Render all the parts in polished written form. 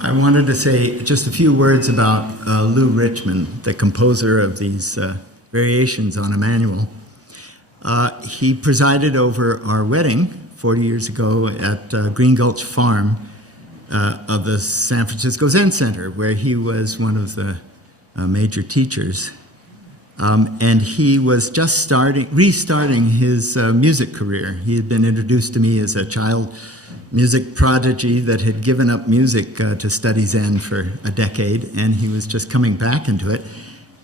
I wanted to say just a few words about Lou Richmond, the composer of these variations on Emmanuel. He presided over our wedding 40 years ago at Green Gulch Farm of the San Francisco Zen Center, where he was one of the major teachers. And he was just restarting his music career. He had been introduced to me as a child music prodigy that had given up music to study Zen for a decade, and he was just coming back into it.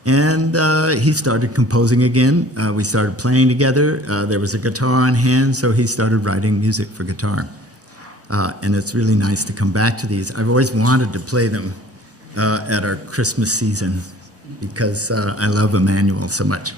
And he started composing again. We started playing together. There was a guitar on hand, so he started writing music for guitar. And it's really nice to come back to these. I've always wanted to play them at our Christmas season because I love Emmanuel so much.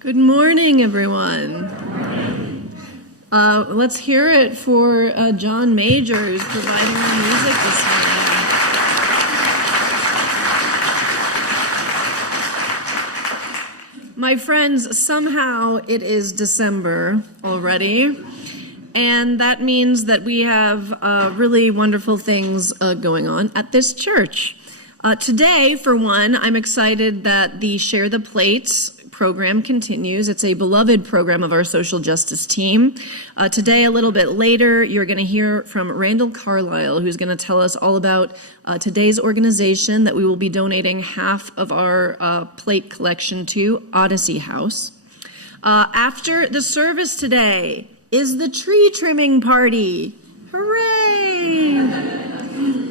Good morning, everyone. Let's hear it for John Major, who's providing our music this morning. My friends, somehow it is December already, and that means that we have really wonderful things going on at this church. Today, for one, I'm excited that the Share the Plates program continues. It's a beloved program of our social justice team. Today, a little bit later, you're going to hear from Randall Carlisle, who's going to tell us all about today's organization that we will be donating half of our plate collection to, Odyssey House. After the service today is the tree trimming party. Hooray!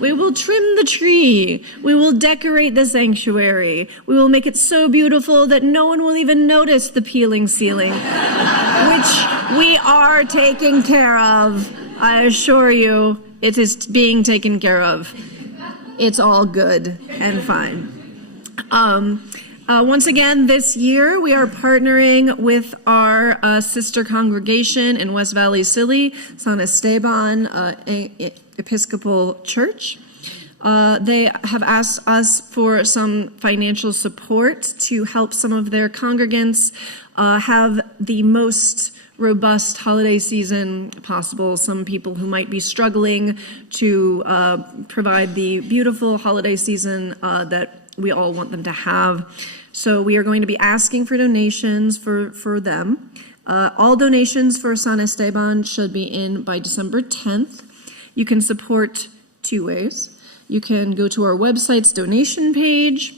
We will trim the tree. We will decorate the sanctuary. We will make it so beautiful that no one will even notice the peeling ceiling, which we are taking care of. I assure you, it is being taken care of. It's all good and fine. Once again, this year, we are partnering with our sister congregation in West Valley, Scilly, San Esteban Episcopal Church. They have asked us for some financial support to help some of their congregants have the most robust holiday season possible. Some people who might be struggling to provide the beautiful holiday season that we all want them to have. So we are going to be asking for donations for them. All donations for San Esteban should be in by December 10th. You can support two ways. You can go to our website's donation page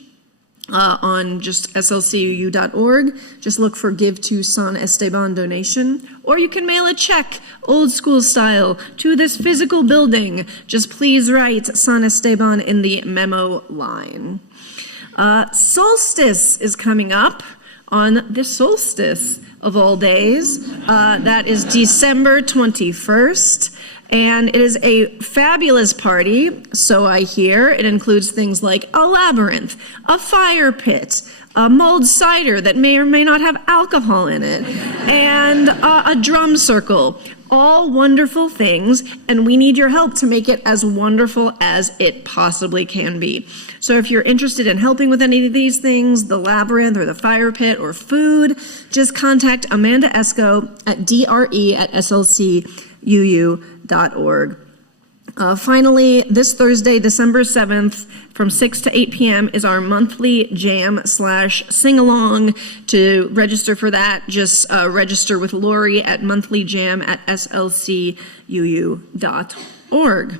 on just slcuu.org. Just look for Give to San Esteban donation. Or you can mail a check, old school style, to this physical building. Just please write San Esteban in the memo line. Solstice is coming up on the solstice of all days. That is December 21st. And it is a fabulous party, so I hear. It includes things like a labyrinth, a fire pit, a mulled cider that may or may not have alcohol in it, and a drum circle. All wonderful things, and we need your help to make it as wonderful as it possibly can be. So if you're interested in helping with any of these things, the labyrinth or the fire pit or food, just contact Amanda Esco at dre@slcuu.org. Finally, this Thursday, December 7th, from 6 to 8 p.m. is our monthly jam/sing-along. To register for that, just register with Lori at monthlyjam@slcuu.org.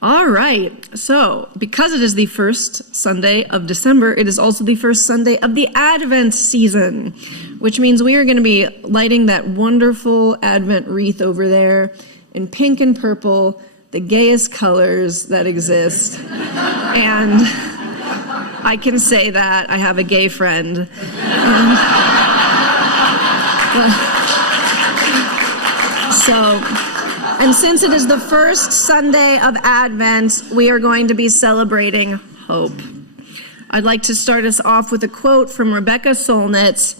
All right, so because it is the first Sunday of December, it is also the first Sunday of the Advent season, which means we are going to be lighting that wonderful Advent wreath over there in pink and purple, the gayest colors that exist. And I can say that I have a gay friend. And since it is the first Sunday of Advent, we are going to be celebrating hope. I'd like to start us off with a quote from Rebecca Solnit.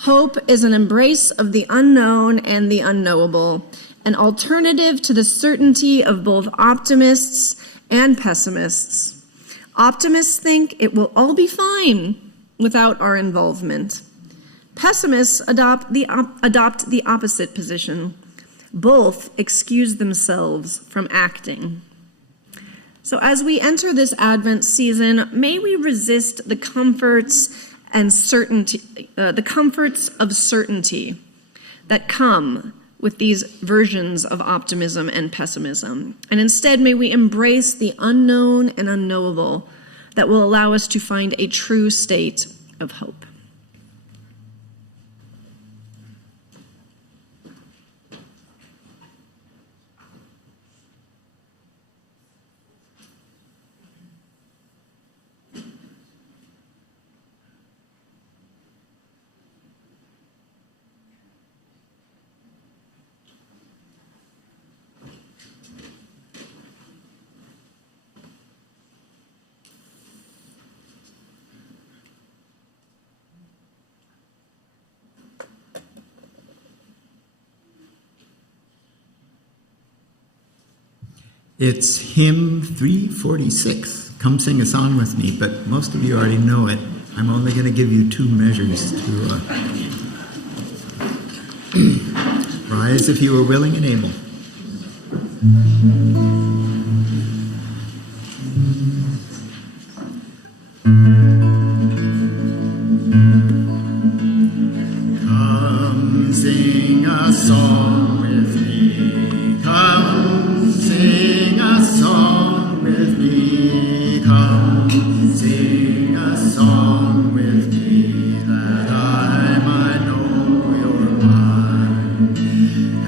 Hope is an embrace of the unknown and the unknowable, an alternative to the certainty of both optimists and pessimists. Optimists think it will all be fine without our involvement. Pessimists adopt the opposite position. Both excuse themselves from acting. So as we enter this Advent season, may we resist the comforts and certainty, the comforts of certainty that come with these versions of optimism and pessimism. And instead, may we embrace the unknown and unknowable that will allow us to find a true state of hope. It's hymn 346. Come sing a song with me, but most of you already know it. I'm only going to give you 2 measures to rise if you are willing and able. Come sing a song with me. Come sing a song with me. Come sing a song with me, that I might know you're mine.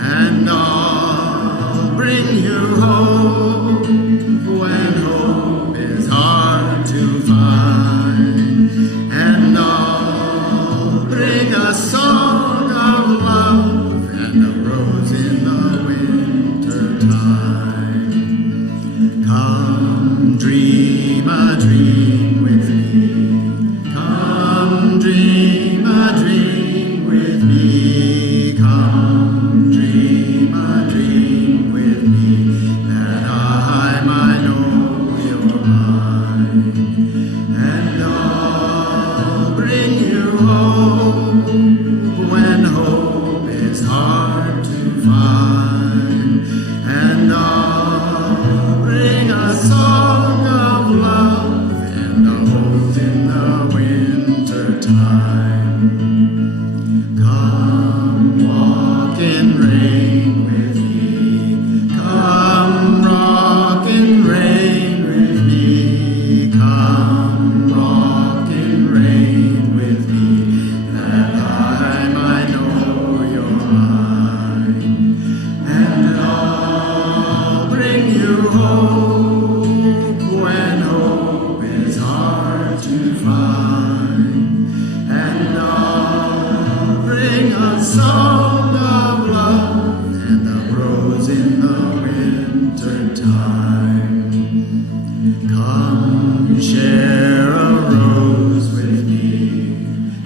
And I'll bring you home when hope is hard to find. And I'll bring a song of love and a rose in the winter time. Come dream a dream with me. Come dream a dream with me. Come dream a dream with me, that I might know you're mine. And I'll bring you home when hope is hard to find. And I'll bring a song of love and a rose in the winter time. Come walk in rain with me. Come rock in rain with me. Come rock in rain with me, that I might know you're mine. And I'll bring you home when hope is hard to find. And I'll bring a song of love and a rose in the winter time. Come share a rose with me.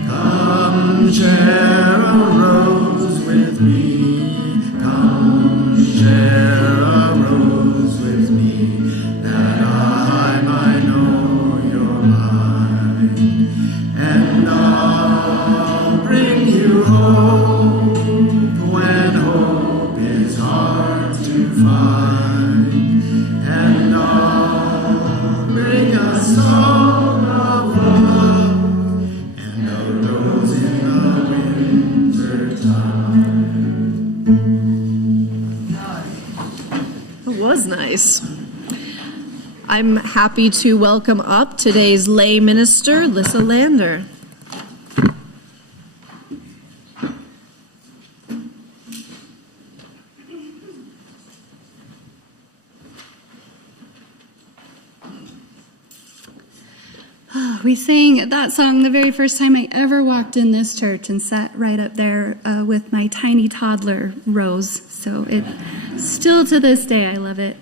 Come share a rose with me. Come share a rose with me, that I might know you're mine. And I'll bring you home when hope is hard to find. And I'll bring a song of love and a rose in the winter time. It was nice. I'm happy to welcome up today's lay minister, Lissa Lander. We sang that song the very first time I ever walked in this church and sat right up there with my tiny toddler, Rose. So it still to this day, I love it.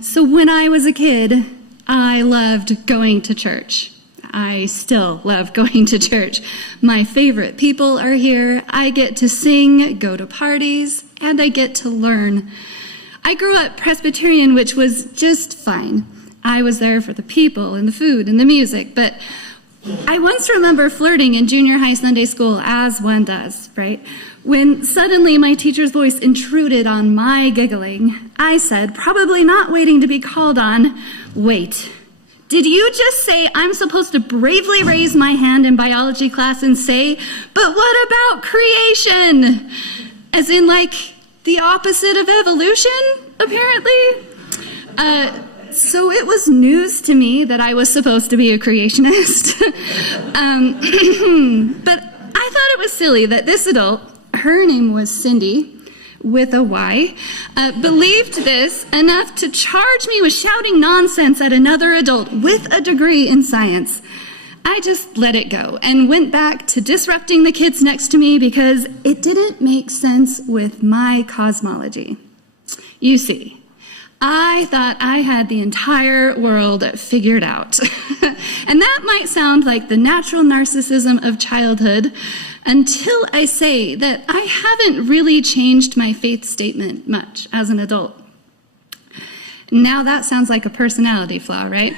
So when I was a kid, I loved going to church. I still love going to church. My favorite people are here. I get to sing, go to parties, and I get to learn. I grew up Presbyterian, which was just fine. I was there for the people and the food and the music, but I once remember flirting in junior high Sunday school, as one does, right? When suddenly my teacher's voice intruded on my giggling, I said, probably not waiting to be called on, "Wait, did you just say I'm supposed to bravely raise my hand in biology class and say, but what about creation?" As in, like, the opposite of evolution, apparently. So it was news to me that I was supposed to be a creationist. But I thought it was silly that this adult, her name was Cindy, with a Y, believed this enough to charge me with shouting nonsense at another adult with a degree in science. I just let it go and went back to disrupting the kids next to me because it didn't make sense with my cosmology. You see, I thought I had the entire world figured out. And that might sound like the natural narcissism of childhood until I say that I haven't really changed my faith statement much as an adult. Now that sounds like a personality flaw, right?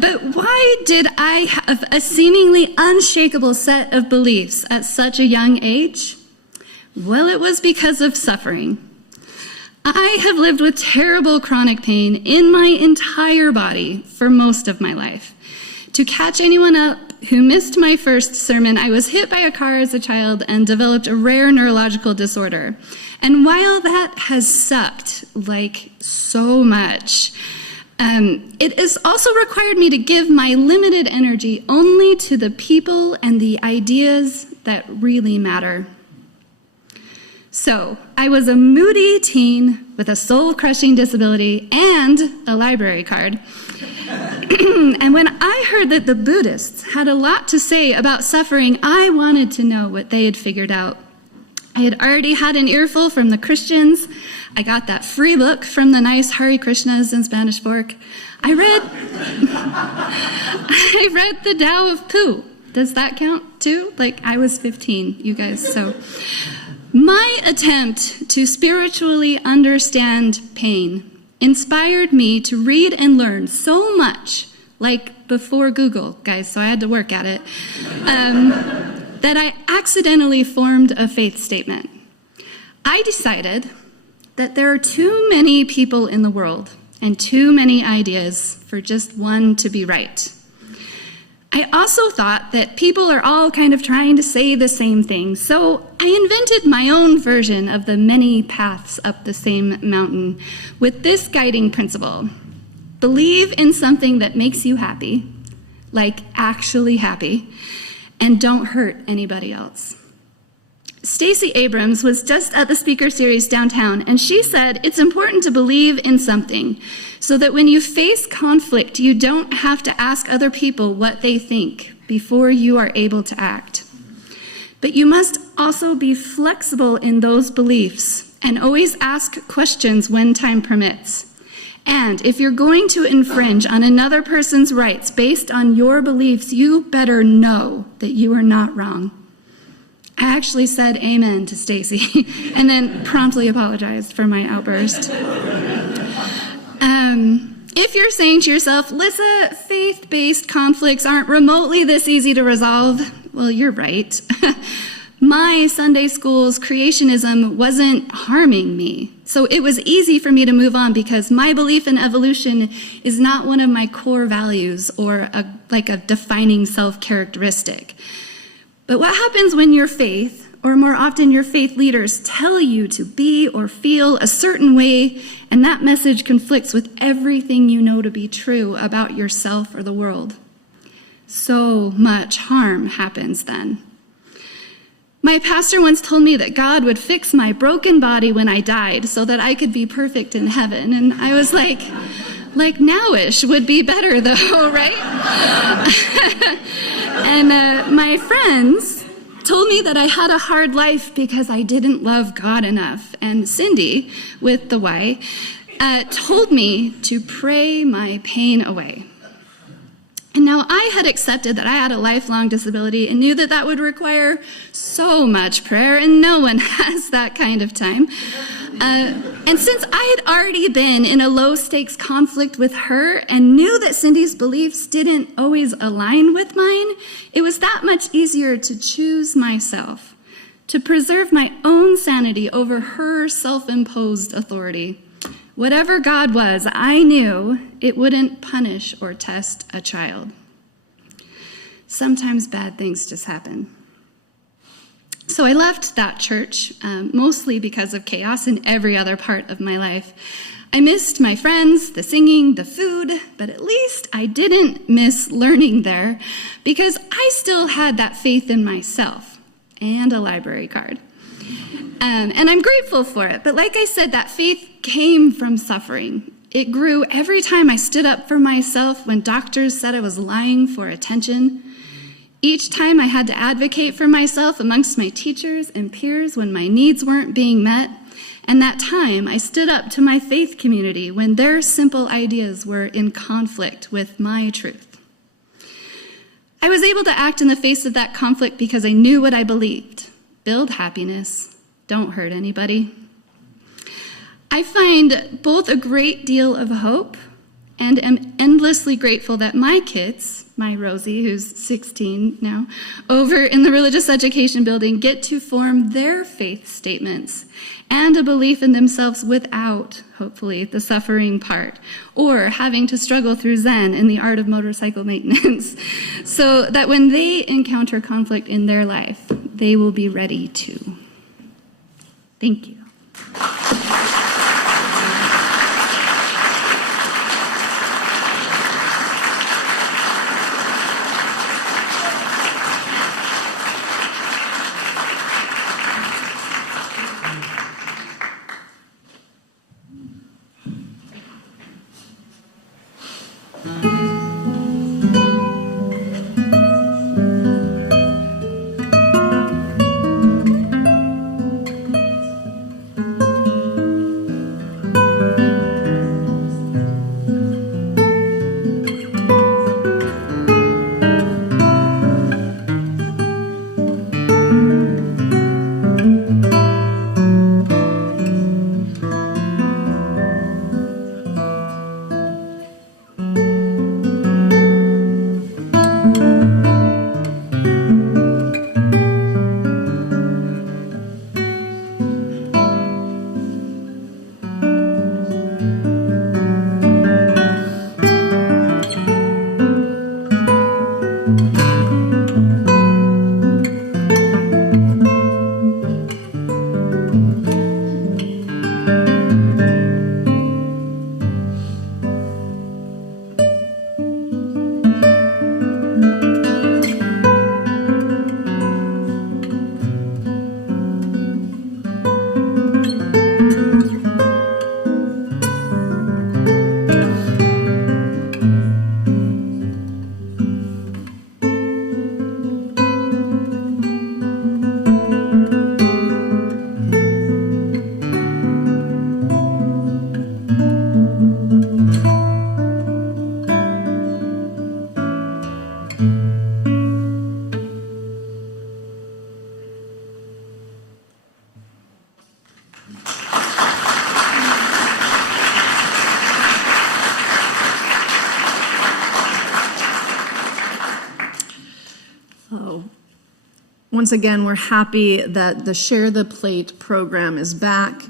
But why did I have a seemingly unshakable set of beliefs at such a young age? Well, it was because of suffering. I have lived with terrible chronic pain in my entire body for most of my life. To catch anyone up who missed my first sermon, I was hit by a car as a child and developed a rare neurological disorder. And while that has sucked like so much, it has also required me to give my limited energy only to the people and the ideas that really matter. So, I was a moody teen with a soul-crushing disability and a library card. And when I heard that the Buddhists had a lot to say about suffering, I wanted to know what they had figured out. I had already had an earful from the Christians. I got that free book from the nice Hare Krishnas in Spanish fork. I read the Tao of Pooh. Does that count too? Like, I was 15, you guys, so... My attempt to spiritually understand pain inspired me to read and learn so much, like before Google, guys, so I had to work at it, that I accidentally formed a faith statement. I decided that there are too many people in the world and too many ideas for just one to be right. I also thought that people are all kind of trying to say the same thing, so I invented my own version of the many paths up the same mountain with this guiding principle. Believe in something that makes you happy, like actually happy, and don't hurt anybody else. Stacey Abrams was just at the speaker series downtown, and she said it's important to believe in something so that when you face conflict, you don't have to ask other people what they think before you are able to act. But you must also be flexible in those beliefs and always ask questions when time permits. And if you're going to infringe on another person's rights based on your beliefs, you better know that you are not wrong. I actually said amen to Stacey and then promptly apologized for my outburst. If you're saying to yourself, Lissa, faith-based conflicts aren't remotely this easy to resolve, well, you're right. My Sunday school's creationism wasn't harming me. So it was easy for me to move on because my belief in evolution is not one of my core values or a defining self-characteristic. But what happens when your faith, or more often your faith leaders, tell you to be or feel a certain way, and that message conflicts with everything you know to be true about yourself or the world? So much harm happens then. My pastor once told me that God would fix my broken body when I died so that I could be perfect in heaven, and I was like now-ish would be better though, right? And my friends told me that I had a hard life because I didn't love God enough. And Cindy, with the Y, told me to pray my pain away. And now I had accepted that I had a lifelong disability and knew that that would require so much prayer, and no one has that kind of time. And since I had already been in a low-stakes conflict with her and knew that Cindy's beliefs didn't always align with mine, it was that much easier to choose myself, to preserve my own sanity over her self-imposed authority. Whatever God was, I knew it wouldn't punish or test a child. Sometimes bad things just happen. So I left that church, mostly because of chaos in every other part of my life. I missed my friends, the singing, the food, but at least I didn't miss learning there because I still had that faith in myself and a library card. And I'm grateful for it, but like I said, that faith came from suffering. It grew every time I stood up for myself when doctors said I was lying for attention. Each time I had to advocate for myself amongst my teachers and peers when my needs weren't being met. And that time I stood up to my faith community when their simple ideas were in conflict with my truth. I was able to act in the face of that conflict because I knew what I believed. Build happiness. Don't hurt anybody. I find both a great deal of hope and am endlessly grateful that my kids, my Rosie, who's 16 now, over in the religious education building, get to form their faith statements and a belief in themselves without, hopefully, the suffering part, or having to struggle through Zen in the art of motorcycle maintenance, so that when they encounter conflict in their life, they will be ready to. Thank you. Once again, we're happy that the Share the Plate program is back,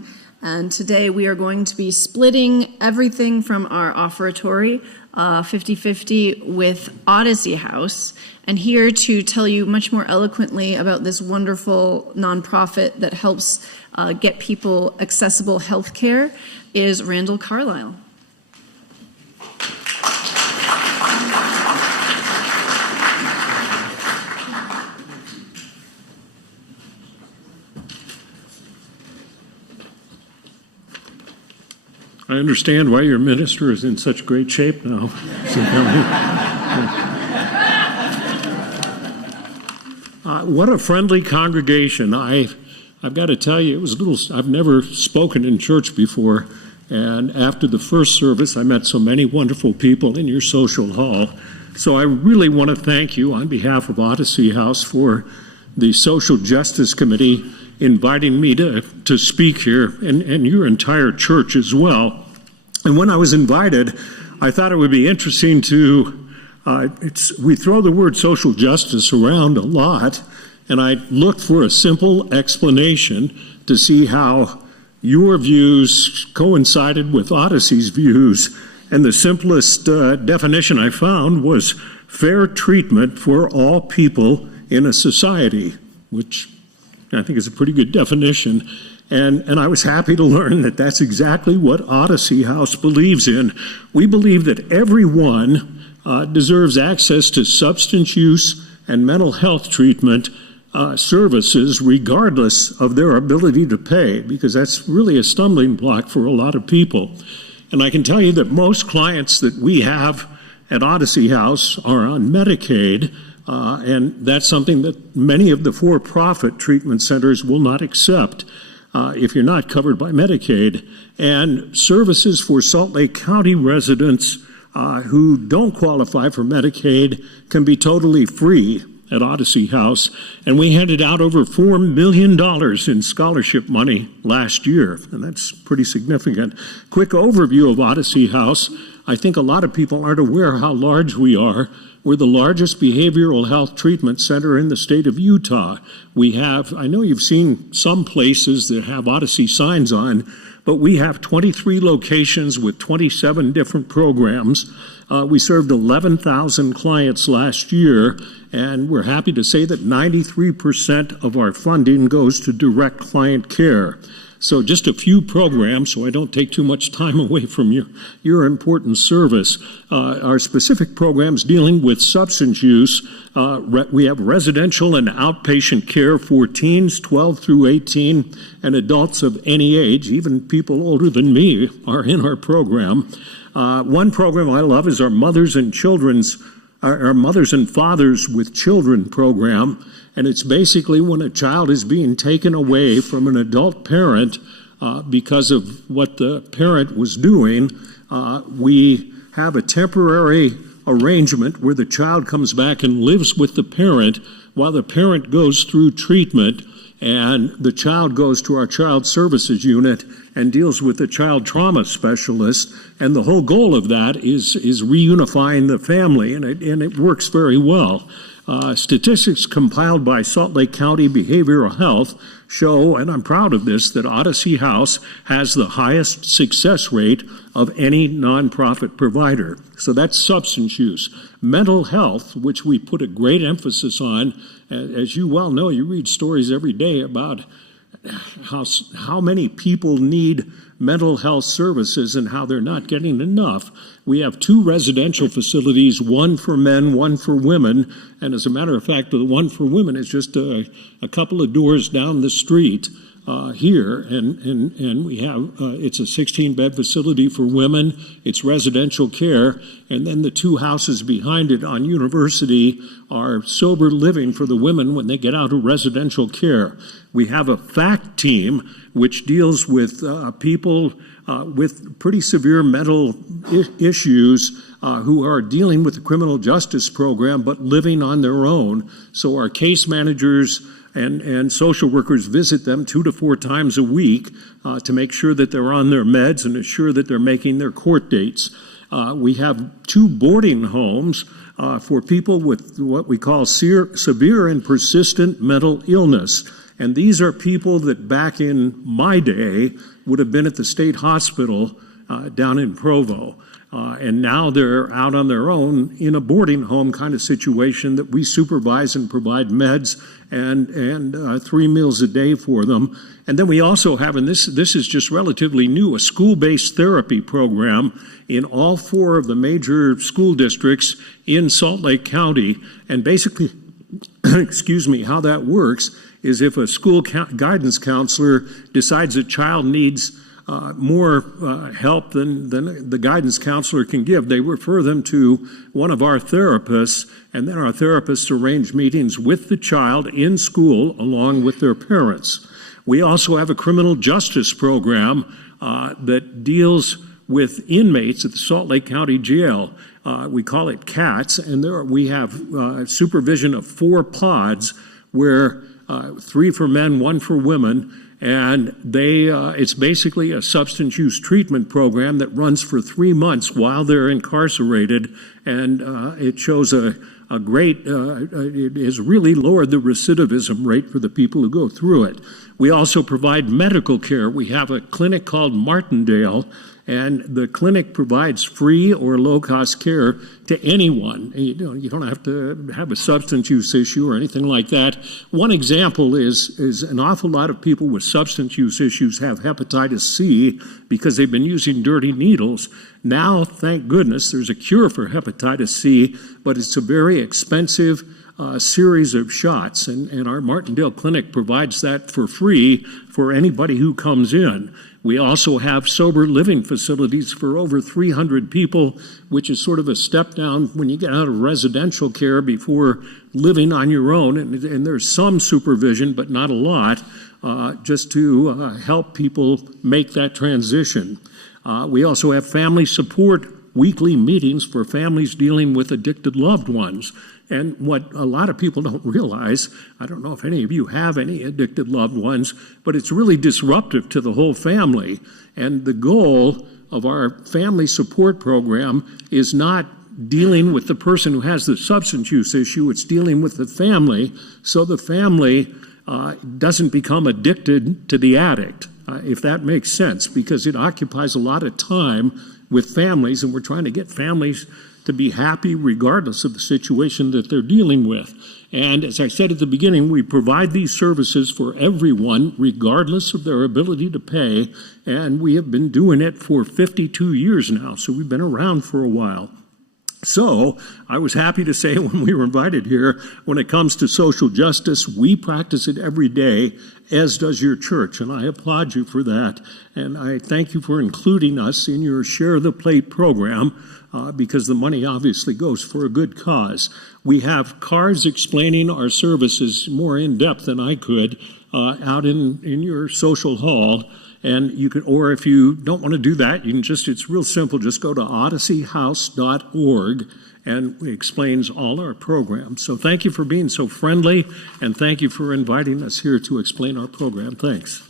and today we are going to be splitting everything from our offertory 50-50 with Odyssey House. And here to tell you much more eloquently about this wonderful nonprofit that helps get people accessible health care is Randall Carlisle. I understand why your minister is in such great shape now. What a friendly congregation. I've got to tell you, it was a little, I've never spoken in church before, and after the first service, I met so many wonderful people in your social hall. So I really want to thank you on behalf of Odyssey House for the Social Justice Committee inviting me to speak here, and your entire church as well. And when I was invited, I thought it would be interesting to, we throw the word social justice around a lot, and I looked for a simple explanation to see how your views coincided with Odyssey's views, and the simplest definition I found was fair treatment for all people in a society, which I think is a pretty good definition. And I was happy to learn that that's exactly what Odyssey House believes in. We believe that everyone deserves access to substance use and mental health treatment services regardless of their ability to pay, because that's really a stumbling block for a lot of people. And I can tell you that most clients that we have at Odyssey House are on Medicaid, and that's something that many of the for-profit treatment centers will not accept if you're not covered by Medicaid. And services for Salt Lake County residents who don't qualify for Medicaid can be totally free. at Odyssey House, and we handed out over $4 million in scholarship money last year, and that's pretty significant. Quick overview of Odyssey House. I think a lot of people aren't aware how large we are. We're the largest behavioral health treatment center in the state of Utah. We have, I know you've seen some places that have Odyssey signs on, but we have 23 locations with 27 different programs. We served 11,000 clients last year, and we're happy to say that 93% of our funding goes to direct client care. So just a few programs, so I don't take too much time away from your important service. Our specific programs dealing with substance use, we have residential and outpatient care for teens 12 through 18 and adults of any age, even people older than me are in our program. One program I love is our Mothers and Fathers with Children program. And it's basically when a child is being taken away from an adult parent because of what the parent was doing, we have a temporary arrangement where the child comes back and lives with the parent while the parent goes through treatment, and the child goes to our child services unit and deals with the child trauma specialist. And the whole goal of that is reunifying the family, and it works very well. Statistics compiled by Salt Lake County Behavioral Health show, and I'm proud of this, that Odyssey House has the highest success rate of any nonprofit provider. So that's substance use. Mental health, which we put a great emphasis on, as you well know, you read stories every day about how many people need mental health services and how they're not getting enough. We have 2 residential facilities, one for men, one for women, and as a matter of fact, the one for women is just a couple of doors down the street here, and we have, it's a 16-bed facility for women, it's residential care, and then the 2 houses behind it on University are sober living for the women when they get out of residential care. We have a FACT team, which deals with people with pretty severe mental issues who are dealing with the criminal justice program but living on their own. So our case managers and social workers visit them 2 to 4 times a week to make sure that they're on their meds and ensure that they're making their court dates. We have 2 boarding homes for people with what we call severe and persistent mental illness. And these are people that back in my day would have been at the state hospital down in Provo. And now they're out on their own in a boarding home kind of situation that we supervise and provide meds and 3 meals a day for them. And then we also have, and this is just relatively new, a school-based therapy program in all 4 of the major school districts in Salt Lake County. And basically, how that works is if a school guidance counselor decides a child needs more help than the guidance counselor can give, they refer them to one of our therapists, and then our therapists arrange meetings with the child in school along with their parents. We also have a criminal justice program that deals with inmates at the Salt Lake County Jail. We call it CATS, and we have supervision of 4 pods where 3 for men, 1 for women, and it's basically a substance use treatment program that runs for 3 months while they're incarcerated, and it shows it has really lowered the recidivism rate for the people who go through it. We also provide medical care. We have a clinic called Martindale, and the clinic provides free or low-cost care to anyone. You don't have to have a substance use issue or anything like that. One example is an awful lot of people with substance use issues have hepatitis C because they've been using dirty needles. Now, thank goodness, there's a cure for hepatitis C, but it's a very expensive series of shots, and our Martindale Clinic provides that for free for anybody who comes in. We also have sober living facilities for over 300 people, which is sort of a step down when you get out of residential care before living on your own, and there's some supervision, but not a lot, just to help people make that transition. We also have family support weekly meetings for families dealing with addicted loved ones. And what a lot of people don't realize, I don't know if any of you have any addicted loved ones, but it's really disruptive to the whole family. And the goal of our family support program is not dealing with the person who has the substance use issue, it's dealing with the family, so the family doesn't become addicted to the addict, if that makes sense, because it occupies a lot of time with families, and we're trying to get families to be happy regardless of the situation that they're dealing with. And as I said at the beginning, we provide these services for everyone regardless of their ability to pay, and we have been doing it for 52 years now, so we've been around for a while. So I was happy to say when we were invited here, when it comes to social justice, we practice it every day, as does your church, and I applaud you for that. And I thank you for including us in your Share the Plate program, because the money obviously goes for a good cause. We have cards explaining our services more in depth than I could out in your social hall. And you can, or if you don't want to do that, you can just, it's real simple, just go to odysseyhouse.org, and it explains all our programs. So thank you for being so friendly, and thank you for inviting us here to explain our program. Thanks.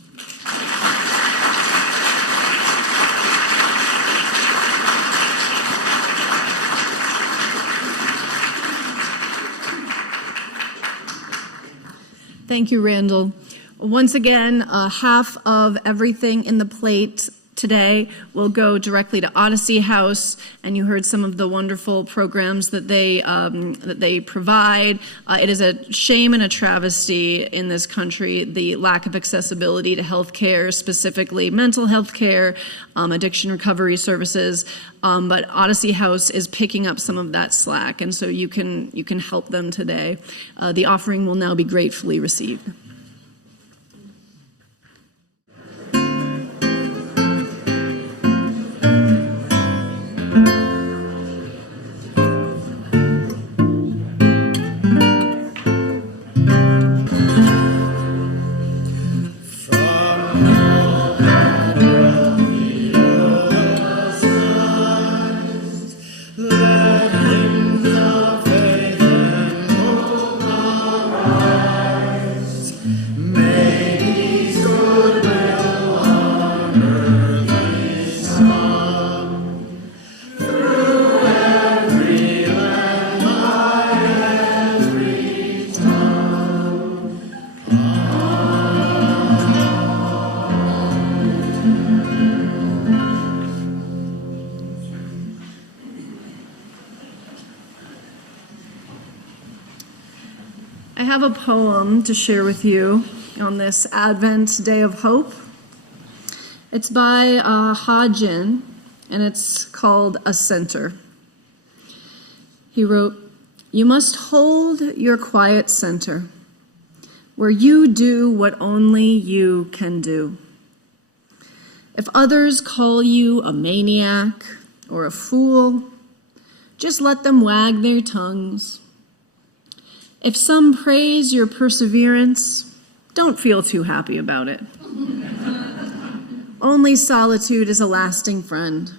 Thank you, Randall. Once again, half of everything in the plate today will go directly to Odyssey House, and you heard some of the wonderful programs that they provide. It is a shame and a travesty in this country, the lack of accessibility to health care, specifically mental health care, addiction recovery services. But Odyssey House is picking up some of that slack, and so you can help them today. The offering will now be gratefully received. I have a poem to share with you on this Advent Day of Hope. It's by Ha-Jin, and it's called A Center. He wrote, "You must hold your quiet center, where you do what only you can do. If others call you a maniac or a fool, just let them wag their tongues. If some praise your perseverance, don't feel too happy about it. Only solitude is a lasting friend.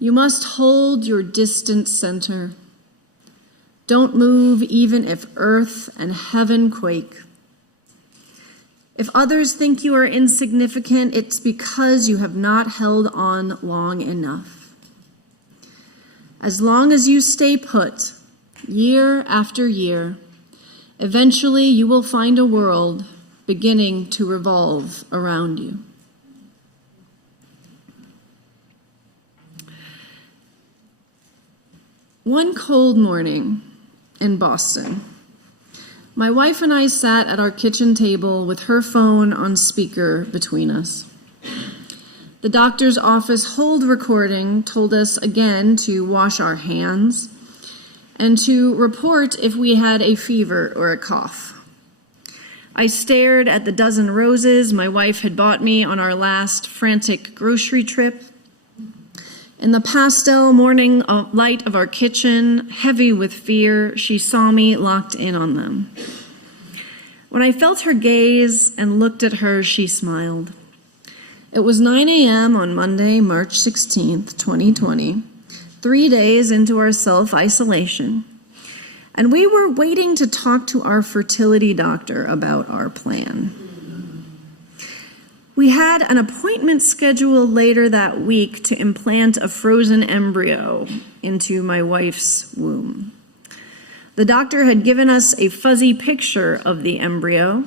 You must hold your distant center. Don't move even if earth and heaven quake. If others think you are insignificant, it's because you have not held on long enough. As long as you stay put, year after year, eventually you will find a world beginning to revolve around you." One cold morning in Boston, my wife and I sat at our kitchen table with her phone on speaker between us. The doctor's office hold recording told us again to wash our hands and to report if we had a fever or a cough. I stared at the dozen roses my wife had bought me on our last frantic grocery trip. In the pastel morning light of our kitchen, heavy with fear, she saw me locked in on them. When I felt her gaze and looked at her, she smiled. It was 9 a.m. on Monday, March 16th, 2020, 3 days into our self-isolation, and we were waiting to talk to our fertility doctor about our plan. We had an appointment scheduled later that week to implant a frozen embryo into my wife's womb. The doctor had given us a fuzzy picture of the embryo,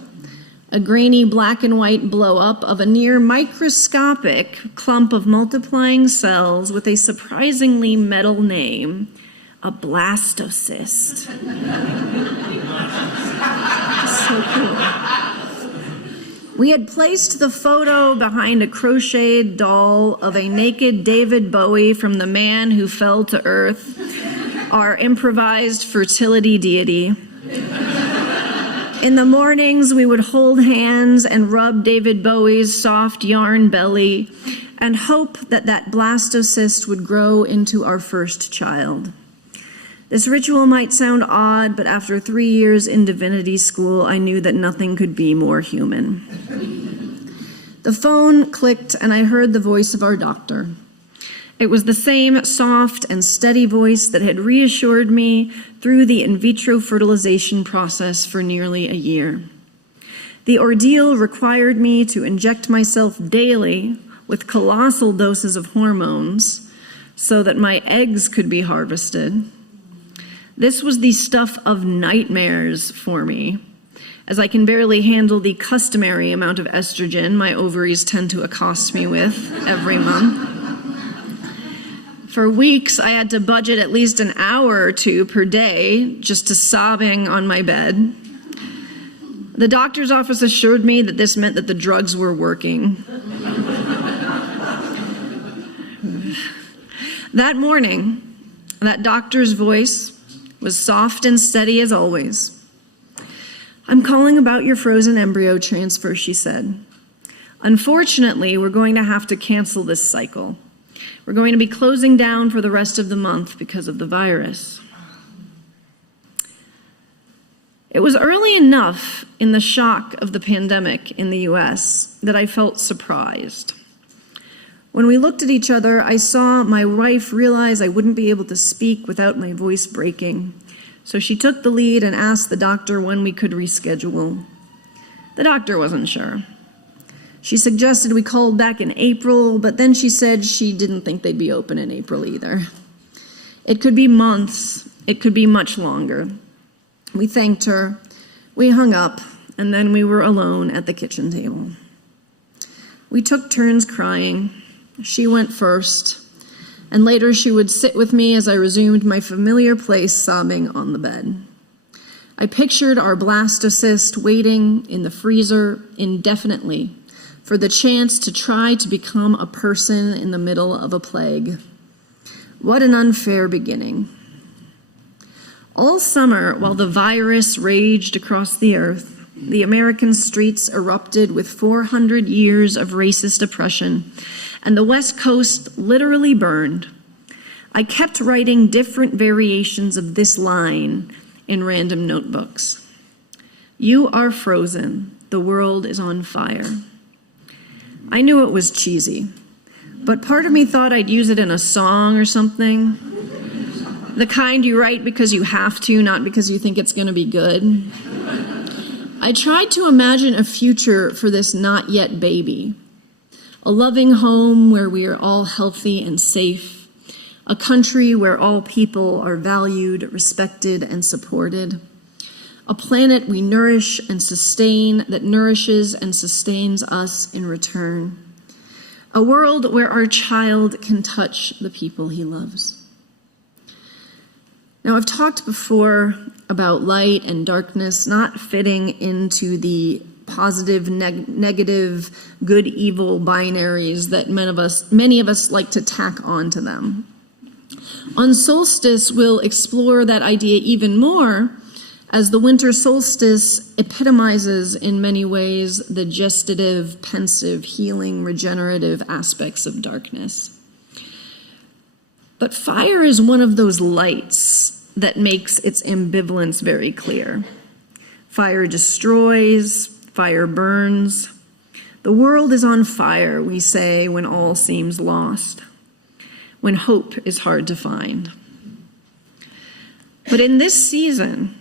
a grainy black and white blow-up of a near microscopic clump of multiplying cells with a surprisingly metal name, a blastocyst. So cool. We had placed the photo behind a crocheted doll of a naked David Bowie from The Man Who Fell to Earth, our improvised fertility deity. In the mornings, we would hold hands and rub David Bowie's soft yarn belly and hope that that blastocyst would grow into our first child. This ritual might sound odd, but after 3 years in divinity school, I knew that nothing could be more human. The phone clicked, and I heard the voice of our doctor. It was the same soft and steady voice that had reassured me through the in vitro fertilization process for nearly a year. The ordeal required me to inject myself daily with colossal doses of hormones so that my eggs could be harvested. This was the stuff of nightmares for me, as I can barely handle the customary amount of estrogen my ovaries tend to accost me with every month. For weeks, I had to budget at least an hour or two per day just to sobbing on my bed. The doctor's office assured me that this meant that the drugs were working. That morning, that doctor's voice was soft and steady as always. "I'm calling about your frozen embryo transfer," she said. "Unfortunately, we're going to have to cancel this cycle. We're going to be closing down for the rest of the month because of the virus." It was early enough in the shock of the pandemic in the US that I felt surprised. When we looked at each other, I saw my wife realize I wouldn't be able to speak without my voice breaking. So she took the lead and asked the doctor when we could reschedule. The doctor wasn't sure. She suggested we called back in April, but then she said she didn't think they'd be open in April either. It could be months, it could be much longer. We thanked her, we hung up, and then we were alone at the kitchen table. We took turns crying. She went first, and later she would sit with me as I resumed my familiar place sobbing on the bed. I pictured our blastocyst waiting in the freezer indefinitely for the chance to try to become a person in the middle of a plague. What an unfair beginning. All summer, while the virus raged across the earth, the American streets erupted with 400 years of racist oppression, and the West Coast literally burned. I kept writing different variations of this line in random notebooks. "You are frozen. The world is on fire." I knew it was cheesy, but part of me thought I'd use it in a song or something. The kind you write because you have to, not because you think it's going to be good. I tried to imagine a future for this not yet baby. A loving home where we are all healthy and safe. A country where all people are valued, respected, and supported. A planet we nourish and sustain that nourishes and sustains us in return. A world where our child can touch the people he loves. Now, I've talked before about light and darkness not fitting into the positive, negative, good, evil binaries that many of us like to tack onto them. On solstice, we'll explore that idea even more, as the winter solstice epitomizes in many ways the gestative, pensive, healing, regenerative aspects of darkness. But fire is one of those lights that makes its ambivalence very clear. Fire destroys, fire burns. The world is on fire, we say, when all seems lost, when hope is hard to find. But in this season,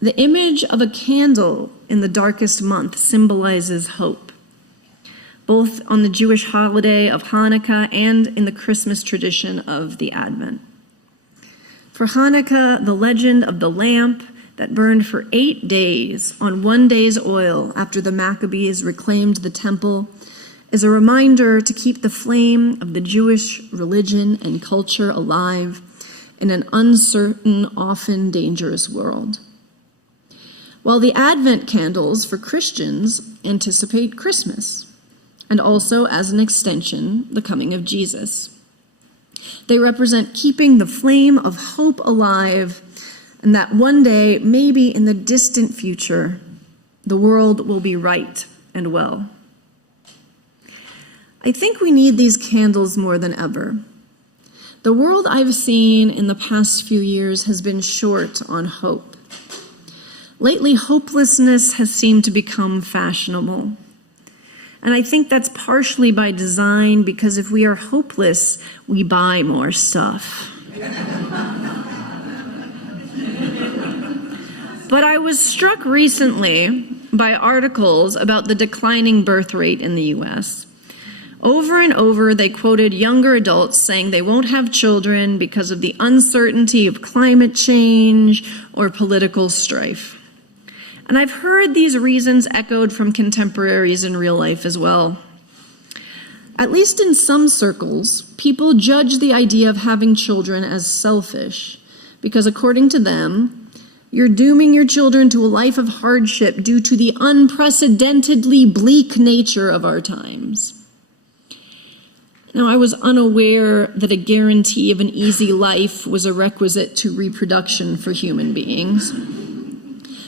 the image of a candle in the darkest month symbolizes hope, both on the Jewish holiday of Hanukkah and in the Christmas tradition of the Advent. For Hanukkah, the legend of the lamp that burned for 8 days on one day's oil after the Maccabees reclaimed the temple is a reminder to keep the flame of the Jewish religion and culture alive in an uncertain, often dangerous world. While the Advent candles for Christians anticipate Christmas, and also, as an extension, the coming of Jesus. They represent keeping the flame of hope alive, and that one day, maybe in the distant future, the world will be right and well. I think we need these candles more than ever. The world I've seen in the past few years has been short on hope. Lately, hopelessness has seemed to become fashionable. And I think that's partially by design, because if we are hopeless, we buy more stuff. But I was struck recently by articles about the declining birth rate in the U.S. Over and over, they quoted younger adults saying they won't have children because of the uncertainty of climate change or political strife. And I've heard these reasons echoed from contemporaries in real life as well. At least in some circles, people judge the idea of having children as selfish, because according to them, you're dooming your children to a life of hardship due to the unprecedentedly bleak nature of our times. Now, I was unaware that a guarantee of an easy life was a requisite to reproduction for human beings.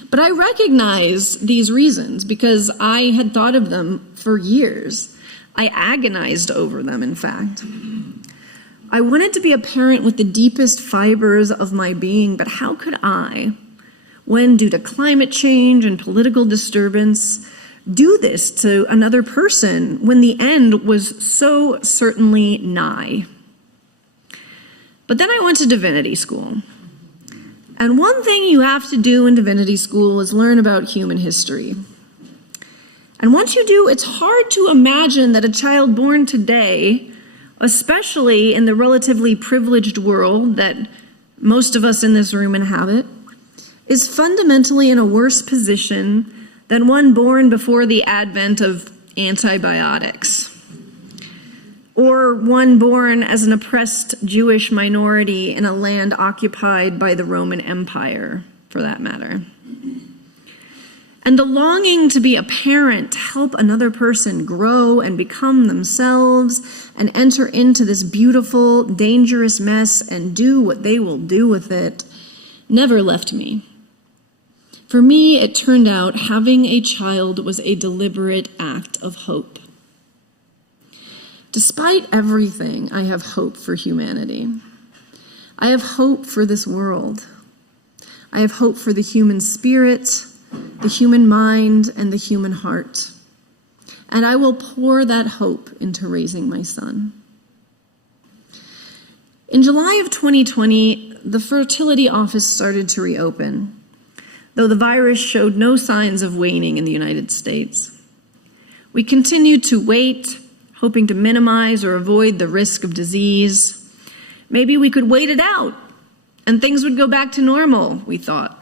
But I recognize these reasons because I had thought of them for years. I agonized over them, in fact. I wanted to be a parent with the deepest fibers of my being, but how could I, when due to climate change and political disturbance, do this to another person when the end was so certainly nigh? But then I went to divinity school. And one thing you have to do in divinity school is learn about human history. And once you do, it's hard to imagine that a child born today, especially in the relatively privileged world that most of us in this room inhabit, is fundamentally in a worse position than one born before the advent of antibiotics, or one born as an oppressed Jewish minority in a land occupied by the Roman Empire, for that matter. And the longing to be a parent, to help another person grow and become themselves and enter into this beautiful, dangerous mess and do what they will do with it, never left me. For me, it turned out having a child was a deliberate act of hope. Despite everything, I have hope for humanity. I have hope for this world. I have hope for the human spirit, the human mind, and the human heart. And I will pour that hope into raising my son. In July of 2020, the fertility office started to reopen, though the virus showed no signs of waning in the United States. We continued to wait, hoping to minimize or avoid the risk of disease. Maybe we could wait it out and things would go back to normal, we thought.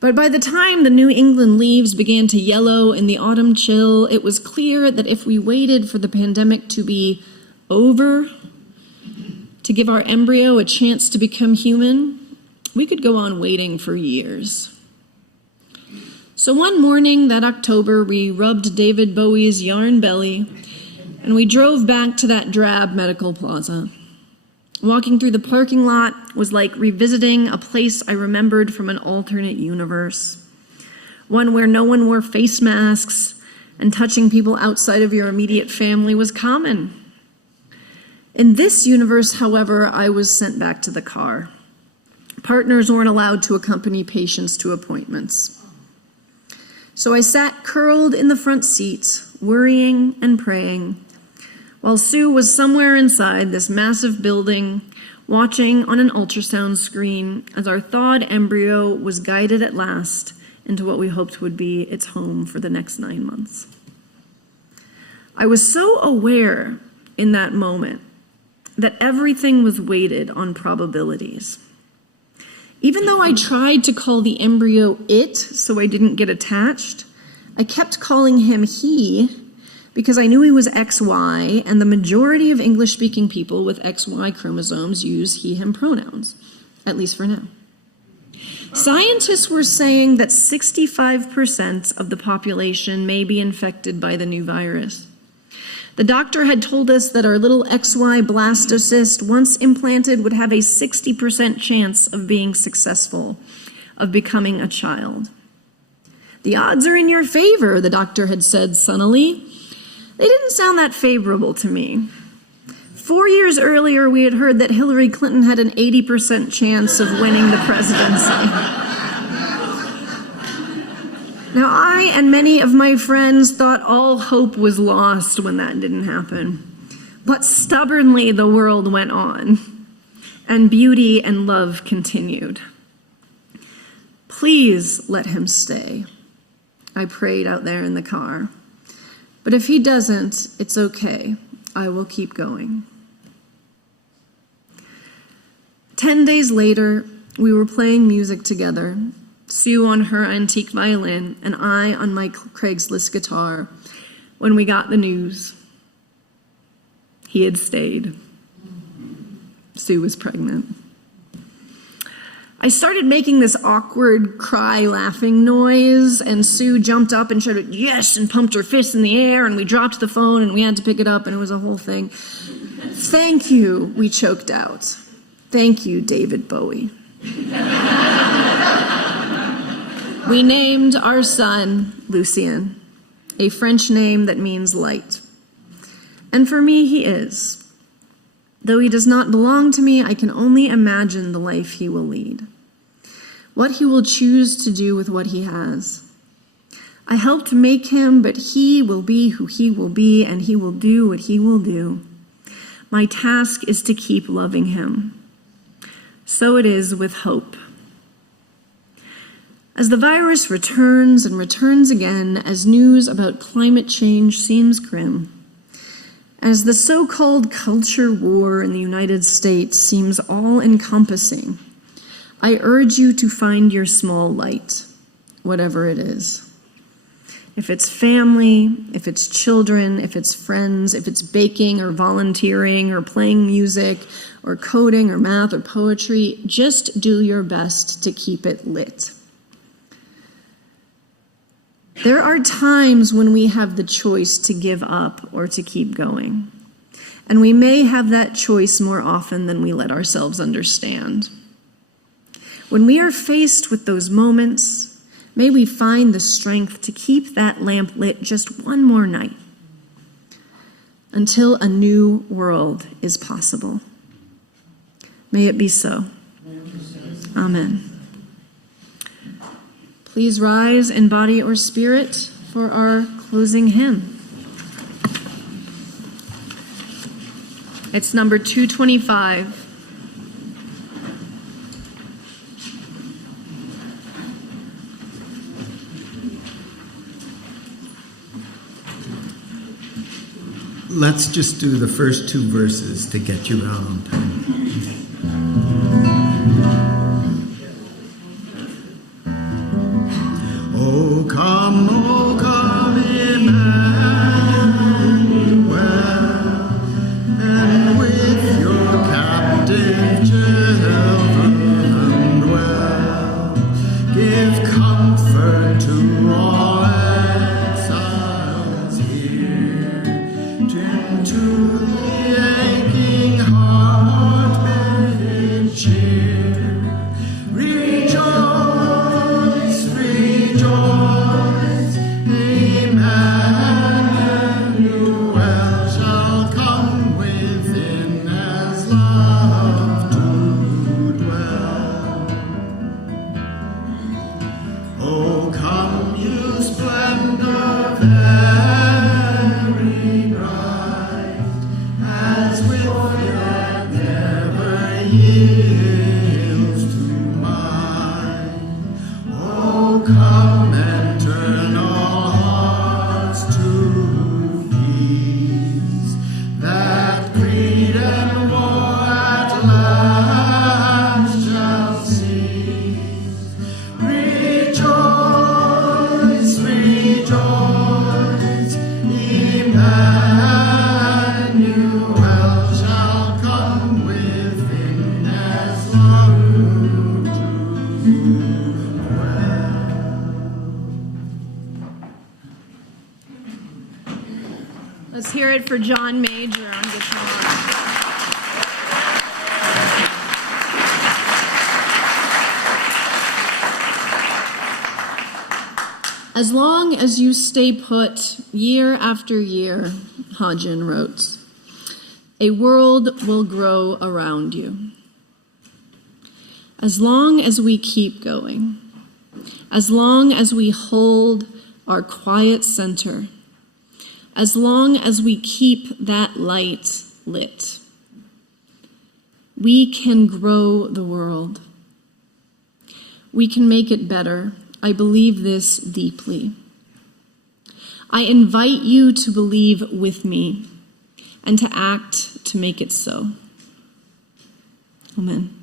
But by the time the New England leaves began to yellow in the autumn chill, it was clear that if we waited for the pandemic to be over, to give our embryo a chance to become human, we could go on waiting for years. So one morning that October, we rubbed David Bowie's yarn belly, and we drove back to that drab medical plaza. Walking through the parking lot was like revisiting a place I remembered from an alternate universe, one where no one wore face masks and touching people outside of your immediate family was common. In this universe, however, I was sent back to the car. Partners weren't allowed to accompany patients to appointments. So I sat curled in the front seat, worrying and praying, while Sue was somewhere inside this massive building watching on an ultrasound screen as our thawed embryo was guided at last into what we hoped would be its home for the next 9 months. I was so aware in that moment that everything was weighted on probabilities. Even though I tried to call the embryo it so I didn't get attached, I kept calling him he because I knew he was XY, and the majority of English-speaking people with XY chromosomes use he/him pronouns, at least for now. Scientists were saying that 65% of the population may be infected by the new virus. The doctor had told us that our little XY blastocyst, once implanted, would have a 60% chance of being successful, of becoming a child. The odds are in your favor, the doctor had said sunnily. They didn't sound that favorable to me. 4 years earlier, we had heard that Hillary Clinton had an 80% chance of winning the presidency. Now, I and many of my friends thought all hope was lost when that didn't happen. But stubbornly, the world went on, and beauty and love continued. Please let him stay, I prayed out there in the car. But if he doesn't, it's okay. I will keep going. 10 days later, we were playing music together, Sue on her antique violin and I on my Craigslist guitar, when we got the news. He had stayed. Sue was pregnant. I started making this awkward cry laughing noise, and Sue jumped up and shouted, "Yes," and pumped her fists in the air, and we dropped the phone and we had to pick it up, and it was a whole thing. "Thank you," we choked out. "Thank you, David Bowie." We named our son Lucien, a French name that means light. And for me, he is. Though he does not belong to me, I can only imagine the life he will lead, what he will choose to do with what he has. I helped make him, but he will be who he will be, and he will do what he will do. My task is to keep loving him. So it is with hope. As the virus returns and returns again, as news about climate change seems grim, as the so-called culture war in the United States seems all-encompassing, I urge you to find your small light, whatever it is. If it's family, if it's children, if it's friends, if it's baking or volunteering or playing music or coding or math or poetry, just do your best to keep it lit. There are times when we have the choice to give up or to keep going. And we may have that choice more often than we let ourselves understand. When we are faced with those moments, may we find the strength to keep that lamp lit just one more night until a new world is possible. May it be so. Amen. Please rise in body or spirit for our closing hymn. It's number 225. Let's just do the first two verses to get you out on time. Oh, come, Emmanuel, and with your captive children dwell. Give comfort to all exiles here, to the aching heart bid cheer. Rejoice, rejoice, Emmanuel shall come within as love to dwell. Oh, come, you splendor very bright, as with that never Let's hear it for John Major on guitar. As long as you stay put, year after year, Hodgin wrote, a world will grow around you. As long as we keep going, as long as we hold our quiet center, as long as we keep that light lit, we can grow the world. We can make it better. I believe this deeply. I invite you to believe with me and to act to make it so. Amen.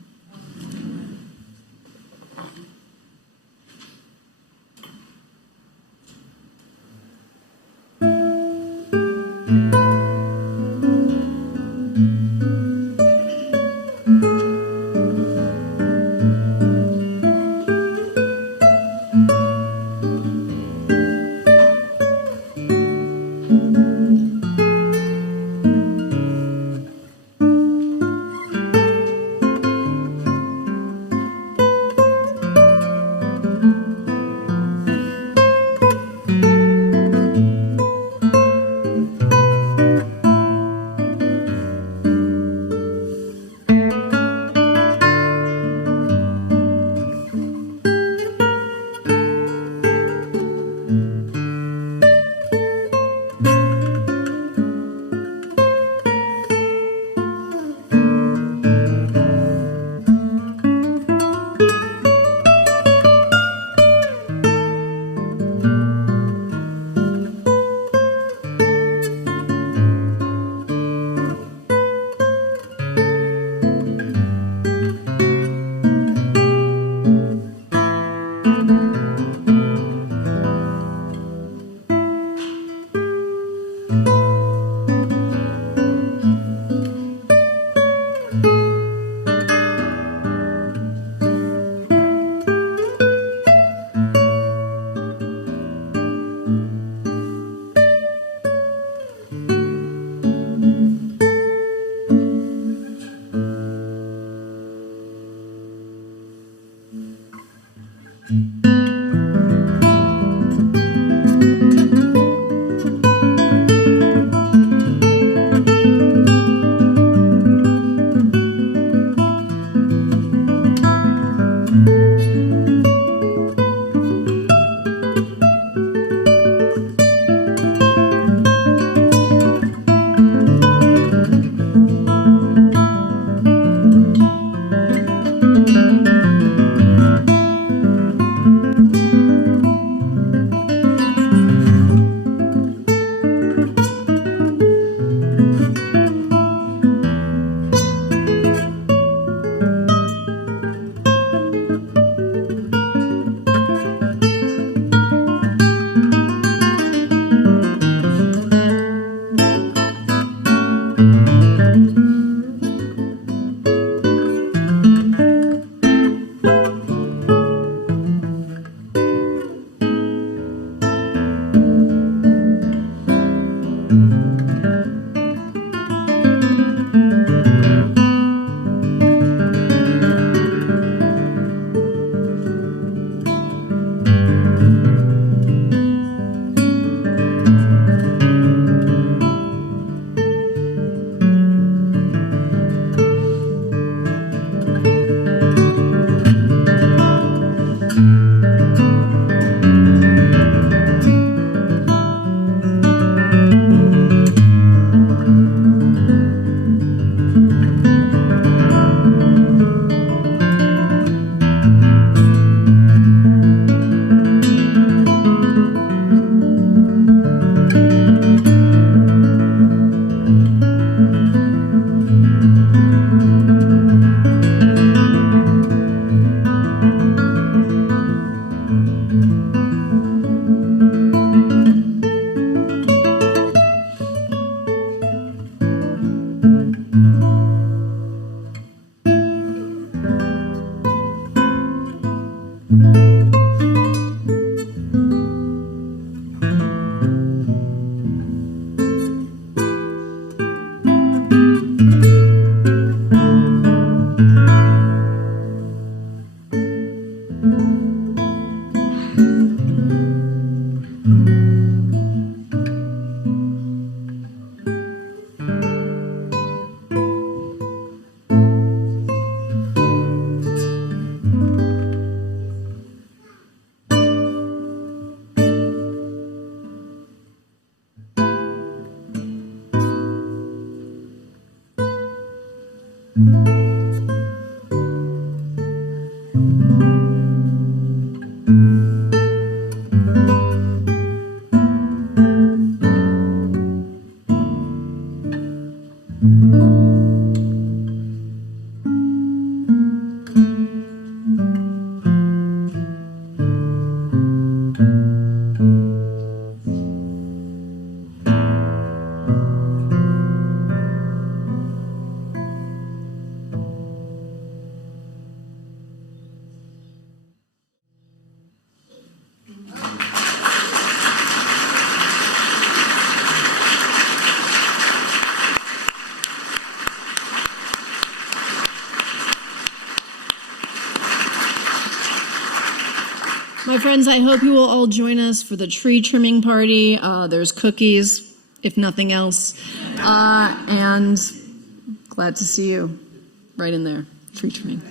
So friends, I hope you will all join us for the tree trimming party. There's cookies, if nothing else. And glad to see you right in there, tree trimming.